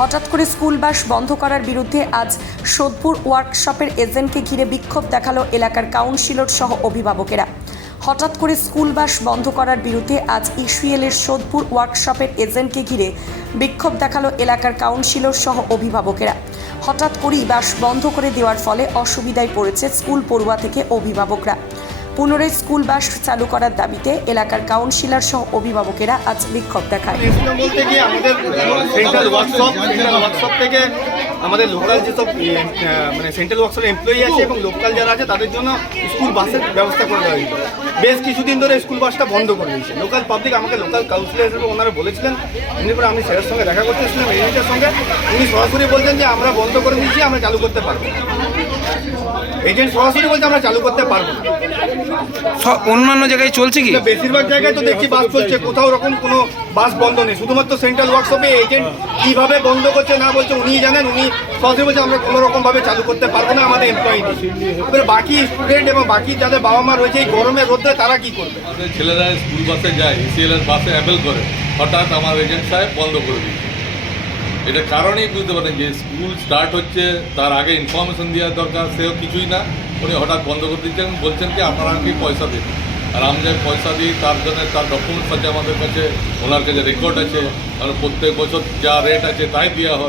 হঠাৎ করে school bus বন্ধ করার বিরুদ্ধে আজ সোদপুর ওয়ার্কশপের এজেন্টকে ঘিরে বিক্ষোভ দেখালো এলাকার কাউন্সিলর সহ অভিভাবকেরা। হঠাৎ করে স্কুল বাস বন্ধ করার বিরুদ্ধে আজ ইসিএলের সোদপুর ওয়ার্কশপের এজেন্টকে ঘিরে বিক্ষোভ দেখালো এলাকার কাউন্সিলর সহ অভিভাবকেরা। হঠাৎ করেই বাস বন্ধ করে দেওয়ার ফলে অসুবিধায় পড়েছে স্কুল পড়ুয়া থেকে অভিভাবকরা। পুনরায় স্কুল বাস চালু করার দাবিতে এলাকার কাউন্সিলর সহ অভিভাবকেরা আজ বিক্ষোভ দেখায়। আমাদের লোকাল যেসব মানে সেন্ট্রাল ওয়ার্কশপের এমপ্লয়ি আছে এবং লোকাল যারা আছে তাদের জন্য স্কুল বাসের ব্যবস্থা করে দেওয়া হয়েছিল। বেশ কিছুদিন ধরে স্কুল বাসটা বন্ধ করে দিয়েছে। লোকাল পাবলিক আমাকে লোকাল কাউন্সিলর হিসেবে ওনারা বলেছিলেন, এমনি করে আমি স্যারের সঙ্গে দেখা করতে এসেছিলাম এজেন্টের সঙ্গে। উনি সরাসরি বলছেন যে আমরা বন্ধ করে দিয়েছি, আমরা চালু করতে পারবো। এজেন্ট সরাসরি বলছে আমরা চালু করতে পারবো না। অন্যান্য জায়গায় চলছে কি? বেশিরভাগ জায়গায় তো দেখছি বাস চলছে, কোথাও রকম কোনো বাস বন্ধ নেই। শুধুমাত্র সেন্ট্রাল ওয়ার্কশপে এজেন্ট কিভাবে বন্ধ করছে না বলছে উনি জানেন। উনি সরাসরি বলছে আমরা কোনো রকমভাবে চালু করতে পারবো না, আমাদের এমপ্লয়ি নেই। এবারে বাকি স্টুডেন্ট এবং বাকি যাদের বাবা মা রয়েছে এই গরমের রোদ্রে তারা কি করবে? আমাদের ছেলেরা স্কুল বাসে যায়, ইসিএলের বাসে অ্যাভেল করে, হঠাৎ আমার এজেন্ট সাহেব বন্ধ করে দিয়েছে। এটা কারণেই বুঝতে পারেন যে স্কুল স্টার্ট হচ্ছে, তার আগে ইনফরমেশন দেওয়ার দরকার, সেও কিছুই না। উনি হঠাৎ বন্ধ করে দিচ্ছেন, বলছেন কি আপনারা কি পয়সা দিন। আর আমি যে পয়সা দিই তার জন্য তার ডকুমেন্টস আছে আমাদের কাছে, ওনার কাছে রেকর্ড আছে। আর প্রত্যেক বছর যা রেট আছে তাই দেওয়া হয়।